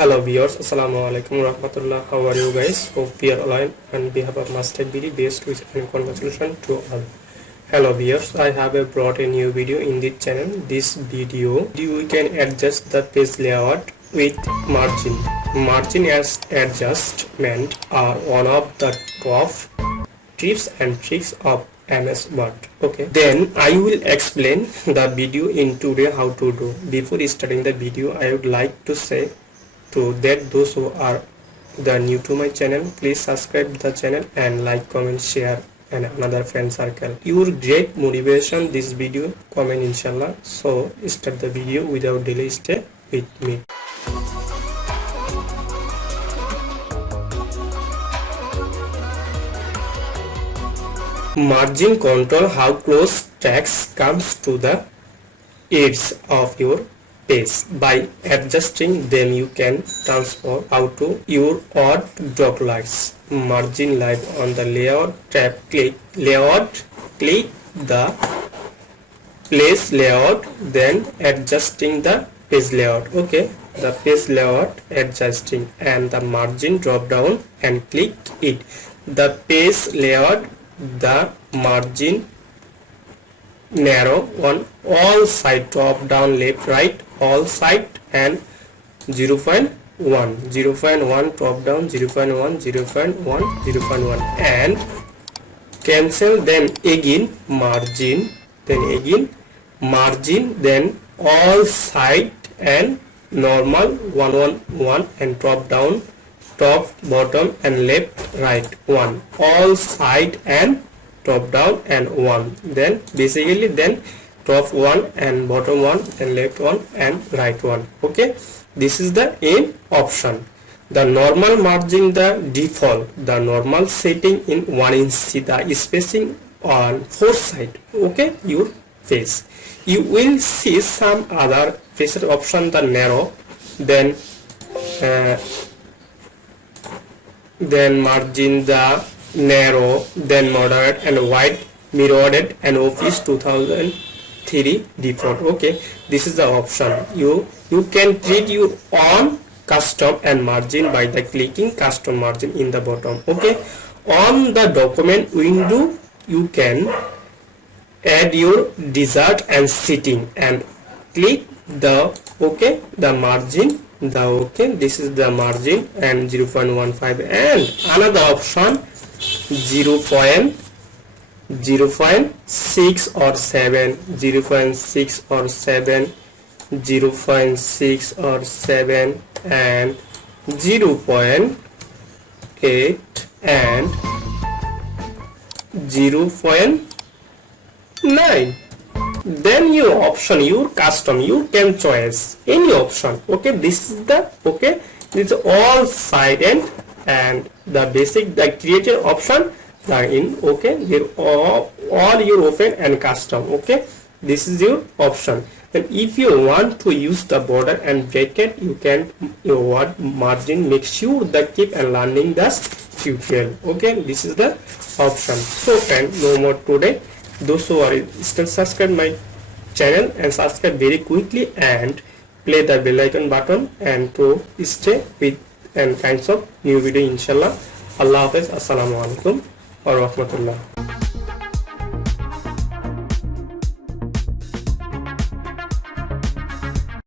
Hello viewers, Assalamu alaikum rahmatullah. How are you guys? Hope we are aligned and we have a master video based with any conversation to all. Hello viewers, I have brought a new video in this channel. This video we can adjust the page layout with margin. Margin as adjustment are one of the top tips and tricks of MS Word. Okay, then I will explain the video in today how to do. Before starting the video, I would like to say to that those who are new to my channel, please subscribe the channel and like, comment, share and another friend circle. Your great motivation this video, comment inshallah. So start the video without delay. Stay with me. Margin control how close text comes to the edges of your page. By adjusting them, you can transfer out to your odd dog lines. Margin live on the layout tab. Click layout, click the place layout, then adjusting the page layout. Okay, the page layout adjusting and the margin drop down and click it. The page layout, the margin narrow on all side, top down, left, right, all side, and 0.1 top down, 0.1 0.1 and cancel, then again margin, then again margin, then all side and normal 1 and top down, top, bottom and left, right 1, all side and top down and 1, then basically then top 1 and bottom 1 and left 1 and right 1. Okay, this is the in option. The normal margin, the default, the normal setting in 1 inch, the spacing on 4 side. Okay, your face. You will see some other face option, the narrow, then margin the narrow, then moderate and wide, mirrored and Office 2003 default. Okay, this is the option. You can treat your own custom and margin by the clicking custom margin in the bottom. Okay, on the document window you can add your desired and setting and click the the margin, the this is the margin and 0.15 and another option 0.6 or 7, 0.6 or 7, 0.6 or 7 and 0.8 and 0.9. Then your option, your custom, you can choose any option. Okay, this is the this is all side and the basic, the created option are in. Okay, here all your open and custom. Okay, this is your option. Then if you want to use the border and bracket, you can your word margin. Make sure that keep and learning the tutorial. Okay, this is the option. So friend, no more today. Those who are still subscribe my channel and subscribe very quickly and play the bell icon button and to stay with and kinds of new video inshallah. Allah Hafiz. Assalamu alaikum wa rahmatullah.